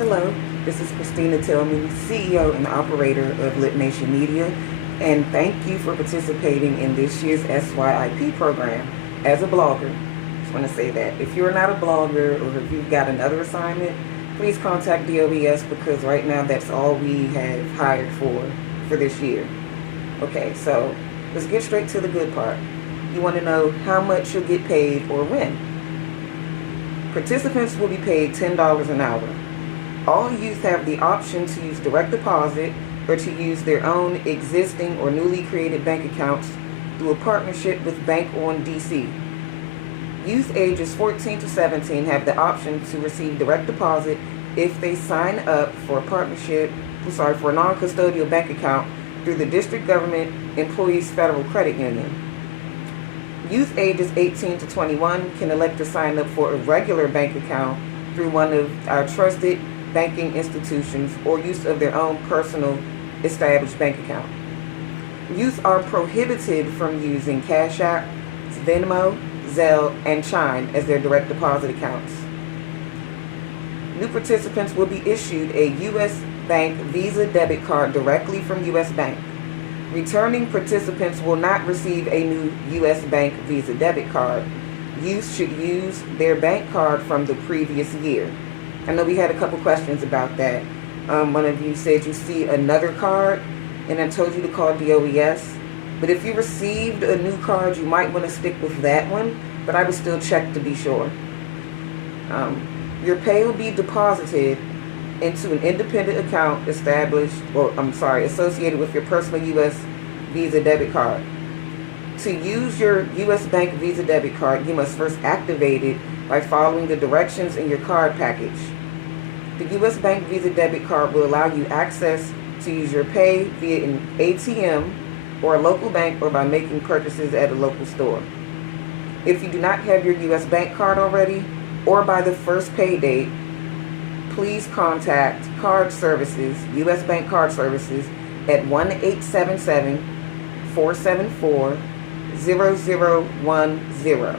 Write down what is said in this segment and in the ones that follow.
Hello, this is Christina Tillman, CEO and operator of Lit Nation Media, and thank you for participating in this year's SYIP program. As a blogger, I just want to say that if you're not a blogger or if you've got another assignment, please contact DOES because right now that's all we have hired for this year. Okay, so let's get straight to the good part. You want to know how much you'll get paid or when. Participants will be paid $10 an hour. All youth have the option to use direct deposit or to use their own existing or newly created bank accounts through a partnership with Bank On DC. Youth ages 14 to 17 have the option to receive direct deposit if they sign up for a for a non-custodial bank account through the District Government Employees Federal Credit Union. Youth ages 18 to 21 can elect to sign up for a regular bank account through one of our trusted banking institutions or use of their own personal established bank account. Youth are prohibited from using Cash App, Venmo, Zelle, and Chime as their direct deposit accounts. New participants will be issued a U.S. Bank Visa debit card directly from U.S. Bank. Returning participants will not receive a new U.S. Bank Visa debit card. Youth should use their bank card from the previous year. I know we had a couple questions about that. One of you said you see another card, and I told you to call DOES. But if you received a new card, you might want to stick with that one, but I would still check to be sure. Your pay will be deposited into an independent account associated with your personal U.S. Visa debit card. To use your U.S. Bank Visa debit card, you must first activate it by following the directions in your card package. The U.S. Bank Visa debit card will allow you access to use your pay via an ATM or a local bank or by making purchases at a local store. If you do not have your U.S. Bank card already or by the first pay date, please contact Card Services, U.S. Bank Card Services at 1-877-474-0010.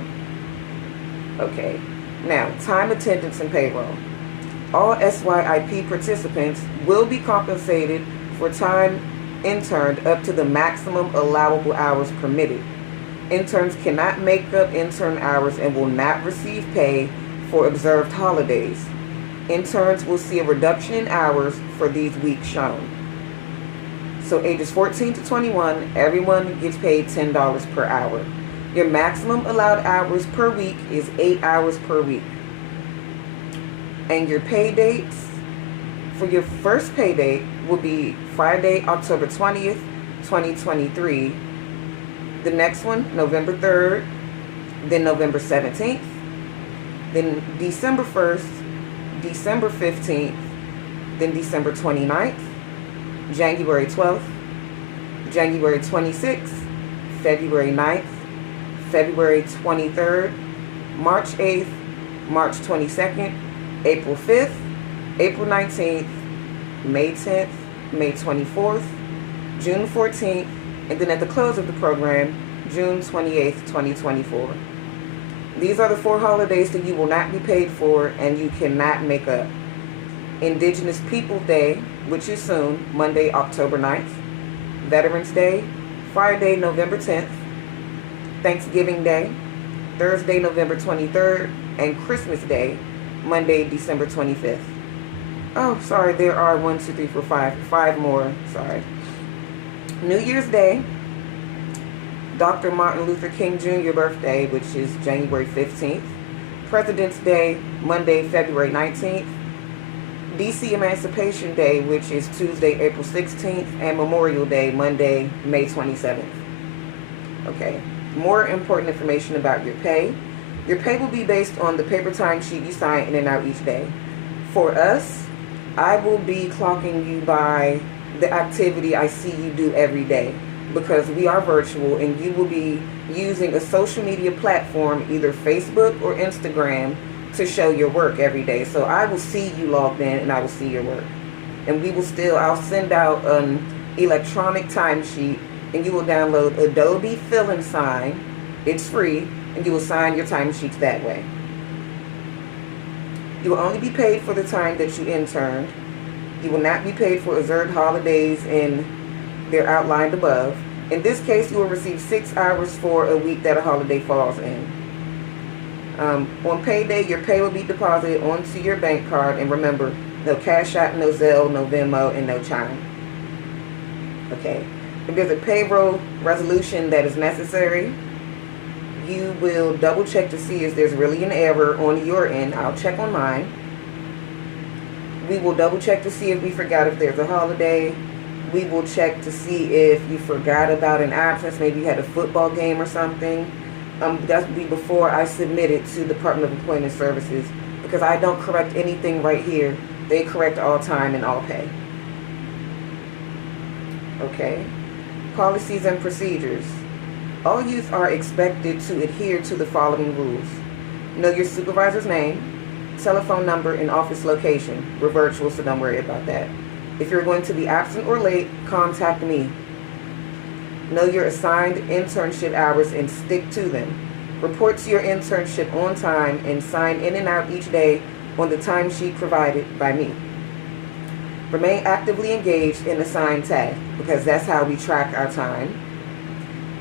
Okay, now time, attendance, and payroll. All SYIP participants will be compensated for time interned up to the maximum allowable hours permitted. Interns cannot make up intern hours and will not receive pay for observed holidays. Interns will see a reduction in hours for these weeks shown. So ages 14 to 21, everyone gets paid $10 per hour. Your maximum allowed hours per week is 8 hours per week. And your pay dates for your first pay date will be Friday, October 20th, 2023. The next one, November 3rd, then November 17th, then December 1st, December 15th, then December 29th, January 12th, January 26th, February 9th, February 23rd, March 8th, March 22nd, April 5th, April 19th, May 10th, May 24th, June 14th, and then at the close of the program, June 28th, 2024. These are the 4 holidays that you will not be paid for and you cannot make up. Indigenous Peoples Day, which is soon, Monday, October 9th. Veterans Day, Friday, November 10th. Thanksgiving Day, Thursday, November 23rd. And Christmas Day, Monday, December 25th. Oh, sorry, there are 5 more, sorry. New Year's Day, Dr. Martin Luther King Jr. birthday, which is January 15th. President's Day, Monday, February 19th. DC Emancipation Day, which is Tuesday, April 16th. And Memorial Day, Monday, May 27th. Okay, more important information about your pay. Your pay will be based on the paper timesheet you sign in and out each day. For us, I will be clocking you by the activity I see you do every day because we are virtual and you will be using a social media platform, either Facebook or Instagram, to show your work every day. So I will see you logged in and I will see your work. And I'll send out an electronic timesheet and you will download Adobe Fill and Sign. It's free and you will sign your timesheets that way. You will only be paid for the time that you interned. You will not be paid for observed holidays and they're outlined above. In this case, you will receive 6 hours for a week that a holiday falls in. On payday, your pay will be deposited onto your bank card, and remember, no Cash App, no Zelle, no Venmo, and no Chime. Okay. If there's a payroll resolution that is necessary, you will double check to see if there's really an error on your end. I'll check on mine. We will double check to see if we forgot if there's a holiday. We will check to see if you forgot about an absence. Maybe you had a football game or something. That would be before I submit it to the Department of Employment Services, because I don't correct anything right here. They correct all time and all pay. Okay. Policies and procedures. All youth are expected to adhere to the following rules. Know your supervisor's name, telephone number, and office location. We're virtual, so don't worry about that. If you're going to be absent or late, contact me. Know your assigned internship hours and stick to them. Report to your internship on time and sign in and out each day on the timesheet provided by me. Remain actively engaged in assigned tasks, because that's how we track our time.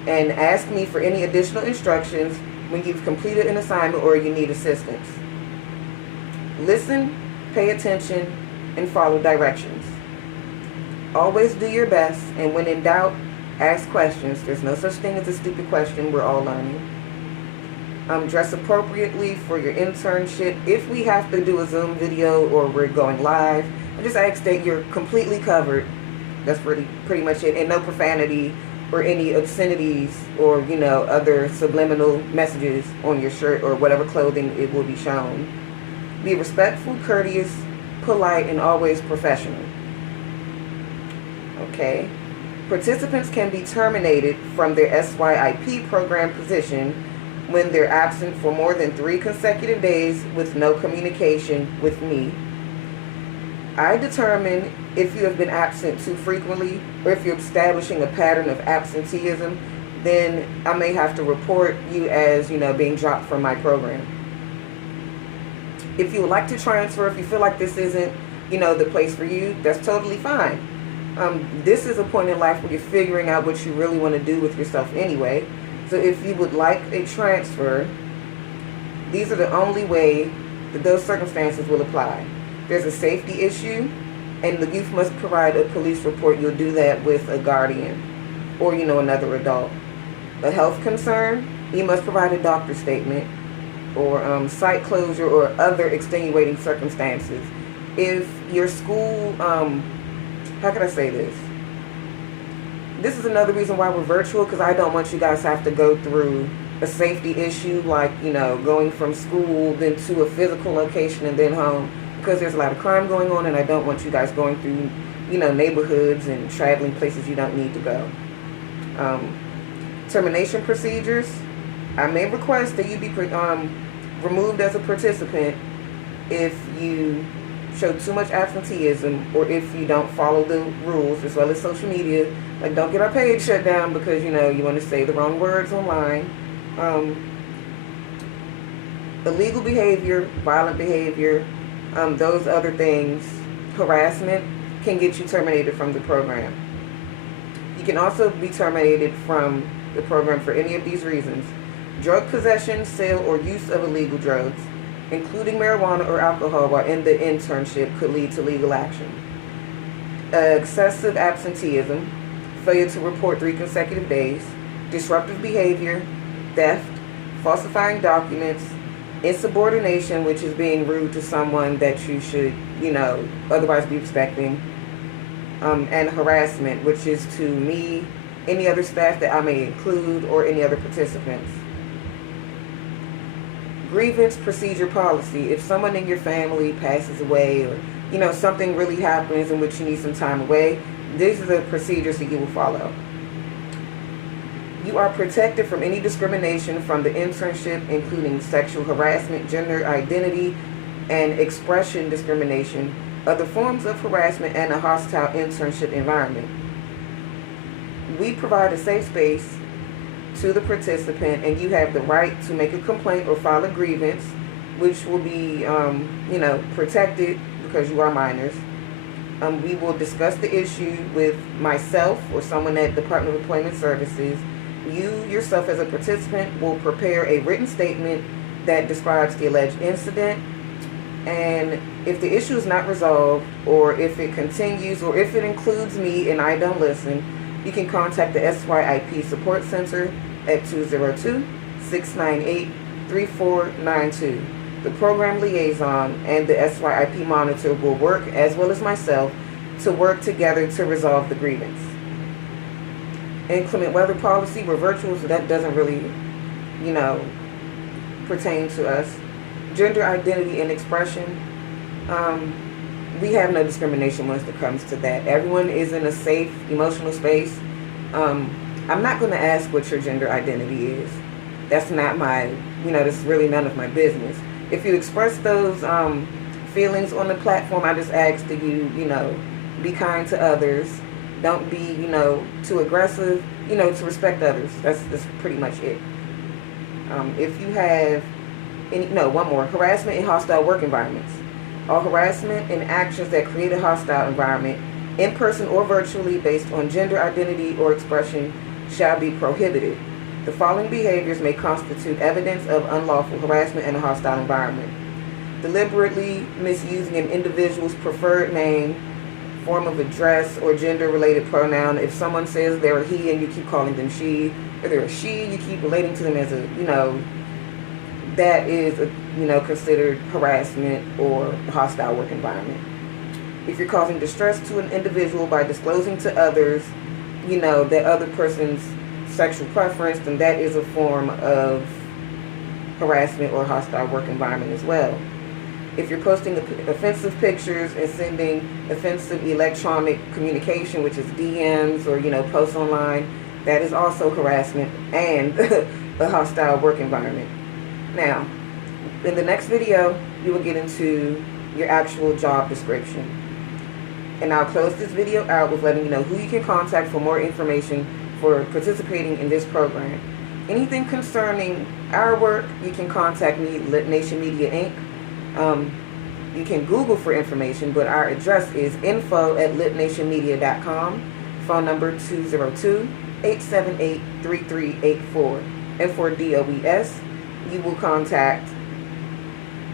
And ask me for any additional instructions when you've completed an assignment or you need assistance. Listen, pay attention, and follow directions. Always do your best, and when in doubt, ask questions. There's no such thing as a stupid question. We're all learning. Dress appropriately for your internship. If we have to do a Zoom video or we're going live, I just ask that you're completely covered. That's pretty much it. And no profanity or any obscenities or, other subliminal messages on your shirt or whatever clothing it will be shown. Be respectful, courteous, polite, and always professional. Okay. Participants can be terminated from their SYIP program position when they're absent for more than 3 consecutive days with no communication with me. I determine if you have been absent too frequently or if you're establishing a pattern of absenteeism, then I may have to report you as, being dropped from my program. If you would like to transfer, if you feel like this isn't, the place for you, that's totally fine. This is a point in life where you're figuring out what you really want to do with yourself anyway. So if you would like a transfer, these are the only way that those circumstances will apply. There's a safety issue, and the youth must provide a police report. You'll do that with a guardian or, another adult. A health concern, you must provide a doctor's statement, or site closure or other extenuating circumstances. If your school, how can I say this? This is another reason why we're virtual, because I don't want you guys to have to go through a safety issue like, going from school then to a physical location and then home, because there's a lot of crime going on, and I don't want you guys going through, neighborhoods and traveling places you don't need to go. Termination procedures. I may request that you be removed as a participant if you show too much absenteeism or if you don't follow the rules, as well as social media. Like, don't get our page shut down because, you want to say the wrong words online. Illegal behavior, violent behavior, those other things, harassment, can get you terminated from the program. You can also be terminated from the program for any of these reasons. Drug possession, sale, or use of illegal drugs, including marijuana or alcohol while in the internship, could lead to legal action. Excessive absenteeism, failure to report 3 consecutive days, disruptive behavior, theft, falsifying documents, insubordination, which is being rude to someone that you should, otherwise be respecting, and harassment, which is to me, any other staff that I may include, or any other participants. Grievance procedure policy. If someone in your family passes away, or something really happens in which you need some time away, these are the procedures that you will follow. You are protected from any discrimination from the internship, including sexual harassment, gender identity, and expression discrimination, other forms of harassment, and a hostile internship environment. We provide a safe space to the participant, and you have the right to make a complaint or file a grievance which will be, protected because you are minors. We will discuss the issue with myself or someone at Department of Employment Services. You yourself as a participant will prepare a written statement that describes the alleged incident. And if the issue is not resolved, or if it continues, or if it includes me and I don't listen, you can contact the SYIP Support Center at 202-698-3492. The program liaison and the SYIP monitor will work, as well as myself, to work together to resolve the grievance. Inclement weather policy, we're virtual, so that doesn't really, pertain to us. Gender identity and expression, we have no discrimination once it comes to that. Everyone is in a safe, emotional space. I'm not going to ask what your gender identity is. That's not my, that's really none of my business. If you express those feelings on the platform, I just ask that you, be kind to others. Don't be, too aggressive, to respect others. That's pretty much it. If you have one more. Harassment in hostile work environments. All harassment and actions that create a hostile environment, in person or virtually, based on gender identity or expression, shall be prohibited. The following behaviors may constitute evidence of unlawful harassment in a hostile environment: deliberately misusing an individual's preferred name, form of address, or gender-related pronoun. If someone says they're a he and you keep calling them she, or they're a she, you keep relating to them as a, that is, considered harassment or a hostile work environment. If you're causing distress to an individual by disclosing to others, that other person's sexual preference, then that is a form of harassment or hostile work environment as well. If you're posting offensive pictures and sending offensive electronic communication, which is DMs or, posts online, that is also harassment and a hostile work environment. Now, in the next video, you will get into your actual job description. And I'll close this video out with letting you know who you can contact for more information for participating in this program. Anything concerning our work, you can contact me, Lit Nation Media Inc. You can Google for information, but our address is info@litnationmedia.com. Phone number 202-878-3384. And for DOES, you will contact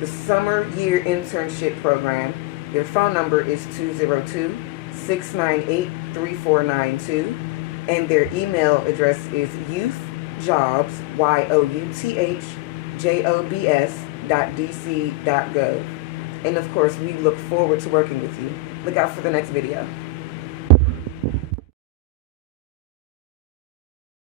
the Summer Year Internship Program. Their phone number is 202-698-3492. And their email address is youthjobs, youthjobs.dc.gov. And of course, we look forward to working with you. Look out for the next video.